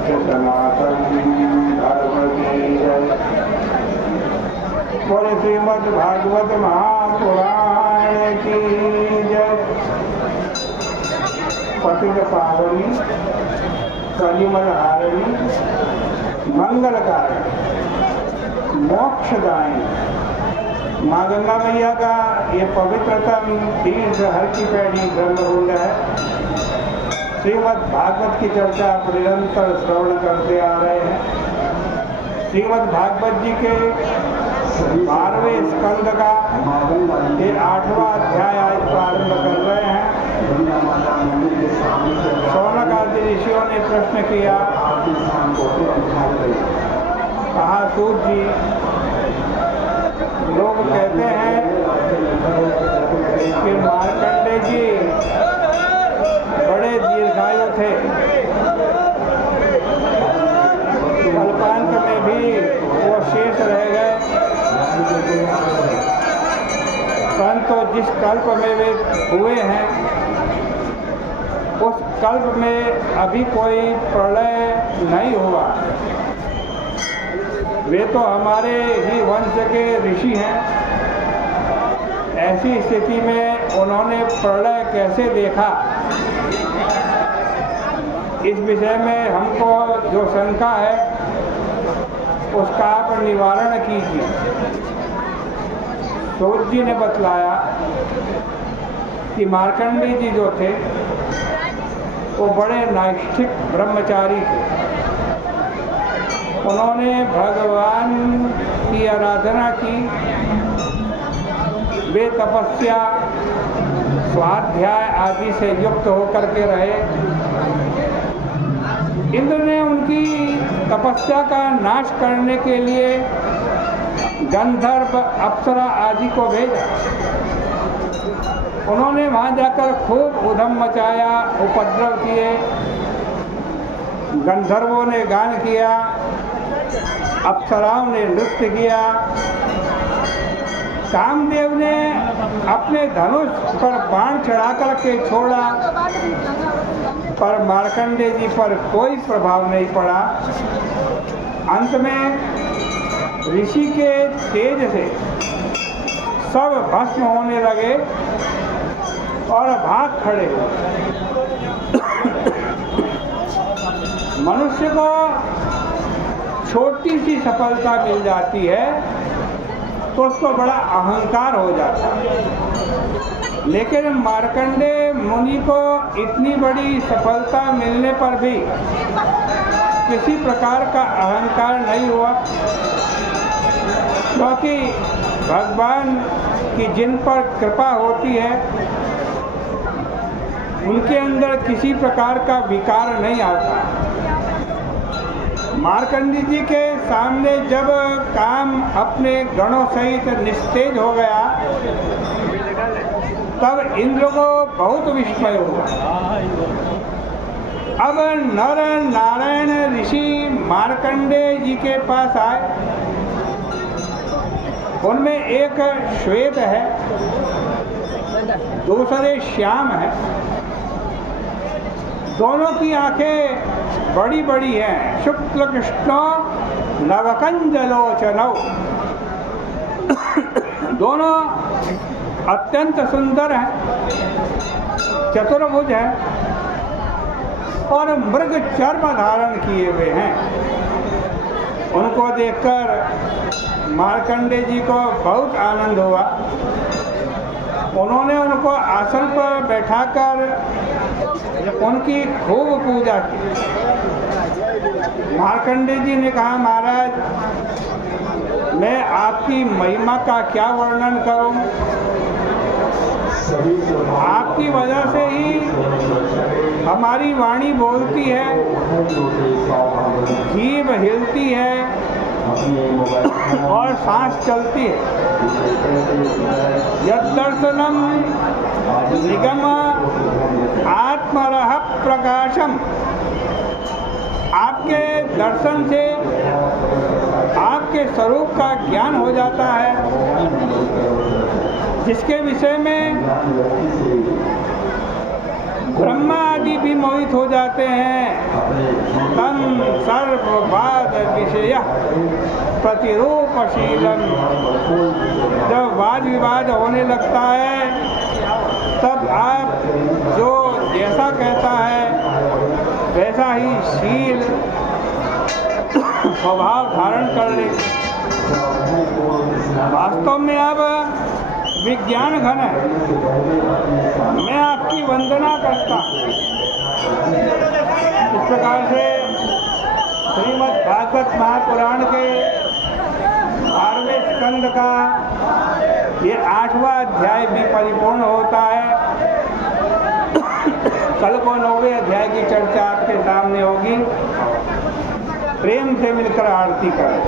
सनातन धर्म की जय। बोले श्रीमद् भागवत महापुराण की जय। पतित पावनी कलिमल हारिणी मंगलकारी मोक्षदायिनी माँ गंगा मैया का ये पवित्रतम तीर्थ हर की पैड़ी ब्रह्मकुंड है। श्रीमद् भागवत की चर्चा आप निरंतर श्रवण करते आ रहे हैं। श्रीमद् भागवत जी के 12वें स्कंद का ये 8वां अध्याय आज प्रारंभ कर रहे हैं। शौनक आदि ऋषियों ने प्रश्न किया, कहा सूत जी, लोग कहते हैं कि मार्कंडेय जी बड़े दीर्घायु थे, कल्पांत में भी वो शेष रह गए, परंतु जिस कल्प में वे हुए हैं उस कल्प में अभी कोई प्रलय नहीं हुआ। वे तो हमारे ही वंश के ऋषि हैं। ऐसी स्थिति में उन्होंने प्रलय कैसे देखा, इस विषय में हमको जो शंका है उसका आप निवारण कीजिए। सूत जी ने बतलाया कि मार्कंडेय जी जो थे वो बड़े नैष्ठिक ब्रह्मचारी थे। उन्होंने भगवान की आराधना की, वे तपस्या स्वाध्याय आदि से युक्त होकर के रहे। इंद्र ने उनकी तपस्या का नाश करने के लिए गंधर्व अप्सरा आदि को भेजा। उन्होंने वहाँ जाकर खूब उधम मचाया, उपद्रव किए। गंधर्वों ने गान किया, अप्सराओं ने नृत्य किया। कामदेव ने अपने धनुष पर बाण चढ़ा करके छोड़ा, पर मार्कंडेय जी पर कोई प्रभाव नहीं पड़ा। अंत में ऋषि के तेज से सब भस्म होने लगे और भाग खड़े हुए। मनुष्य को छोटी सी सफलता मिल जाती है तो उसको बड़ा अहंकार हो जाता है, लेकिन मार्कंडेय मुनि को इतनी बड़ी सफलता मिलने पर भी किसी प्रकार का अहंकार नहीं हुआ, क्योंकि भगवान की जिन पर कृपा होती है उनके अंदर किसी प्रकार का विकार नहीं आता। मार्कंडेय जी के सामने जब काम अपने गणों सहित निस्तेज हो गया तब इंद्र को बहुत विस्मय हुआ। अब नर नारायण ऋषि मार्कंडेय जी के पास आए। उनमें एक श्वेत है, दूसरे श्याम है। दोनों की आंखें बड़ी बड़ी हैं। शुक्ल कृष्ण नवकंजलोचनौ, दोनों अत्यंत सुंदर हैं, चतुर्भुज हैं और मृग चर्म धारण किए हुए हैं। उनको देखकर मार्कंडेय जी को बहुत आनंद हुआ। उन्होंने उनको आसन पर बैठाकर उनकी खूब पूजा की। मार्कंडेय जी ने कहा, महाराज मैं आपकी महिमा का क्या वर्णन करूं, आपकी वजह से ही हमारी वाणी बोलती है, जीभ हिलती है और सांस चलती है। यद्दर्शनम निगम आत्मरह प्रकाशम, आपके दर्शन से आपके स्वरूप का ज्ञान हो जाता है, जिसके विषय में ब्रह्मा आदि भी मोहित हो जाते हैं। तन सर्ववाद विषय प्रतिरूपशीलन, जब वाद विवाद होने लगता है तब आप जो जैसा कहता है वैसा ही शील स्वभाव धारण कर ले। वास्तव में अब विज्ञान घन है। मैं आपकी वंदना करता हूँ। इस प्रकार से श्रीमद् भागवत महापुराण के 12वें स्कंद का ये 8वां अध्याय भी परिपूर्ण होता है। कल को 9वें अध्याय की चर्चा आपके सामने होगी। प्रेम से मिलकर आरती करें।